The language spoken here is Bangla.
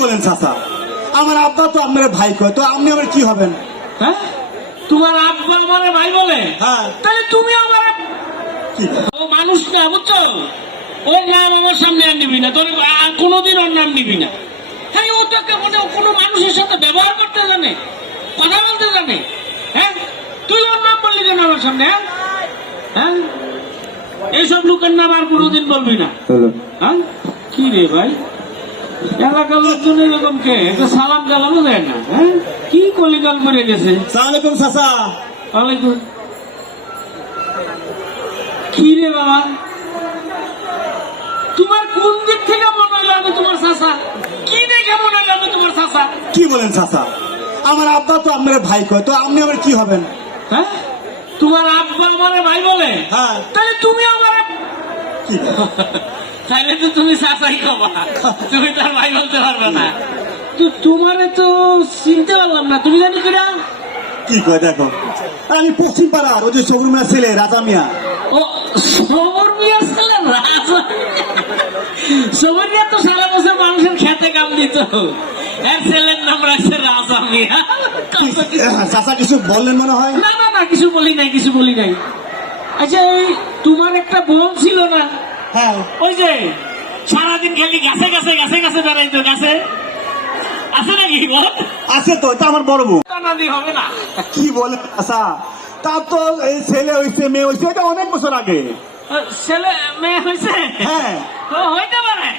বলেন চাচা? আমার আব্বা তো আপনার ভাই কয় তো আপনি আমার কি হবেন? হ্যাঁ? তোমার আব্বা আমার ভাই বলে? হ্যাঁ। তাহলে তুমি আমার ও মানুষ না বুঝছ? ওর নাম আমার সামনে আর নিবি না। তোর কোনোদিন ওর নাম নিবি না। হ্যাঁ ও তো মানে কোনো মানুষের সাথে ব্যবহার করতে জানে কথা বলতে জানে হ্যাঁ? তুই ওর নাম বললি কেন আমার সামনে হ্যাঁ? হ্যাঁ? এইসব লোকের নাম আর কোনোদিন বলবি না। হ্যাঁ? কি রে ভাই? এলাকার লোকজন এরকম কে? সালাম দেয় না হ্যাঁ? কি কলিকাল মরে গেছে? সালামালাইকুম চাচা। ওয়ালাইকুম। কি রে বাবা? তোমার কোন দিক থেকে মনে হলো আমি তোমার কি দেখে মনে হলো আমি তোমার কি বলেন চাচা? আমার আব্বা তো আপনার ভাই কয় তো আপনি আমার কি হবেন? হ্যাঁ? তোমার আব্বা আমার ভাই বলে? হ্যাঁ। তাহলে তুমি আমার কি? তাহলে তো তুমি চাষাই খাবা তুমি তার ভাই বলতে পারবে না। তো তোমারে তো চিনতে পারলাম না তুমি জানি কিনা কি কয় দেখো? আমি পশ্চিম পাড়ার ওই যে সবুর মিয়া ছেলে রাজা মিয়া। ও সবর মিয়া ছিলেন রাজা সবর মিয়া তো সারা বছর মানুষের খেতে কাম দিত। এর ছেলের নাম রাখছে রাজা মিয়া। কিছু- চাচা কিছু বললেন মনে হয়? না না না কিছু বলি নাই কিছু বলি নাই। আচ্ছা এই তোমার একটা বোন ছিল না? ওই যে সারাদিন খালি গাছে গাছে গাছে গাছে বেড়াইতো গাছে। আছে নাকি? বল। আছে তো এটা আমার বড় বউ। না হবে না। কি বলে? আসা তার তো এই ছেলে হয়েছে মেয়ে হয়েছে এটা অনেক বছর আগে। ছেলে মেয়ে হয়েছে হ্যাঁ। হইতে হইতে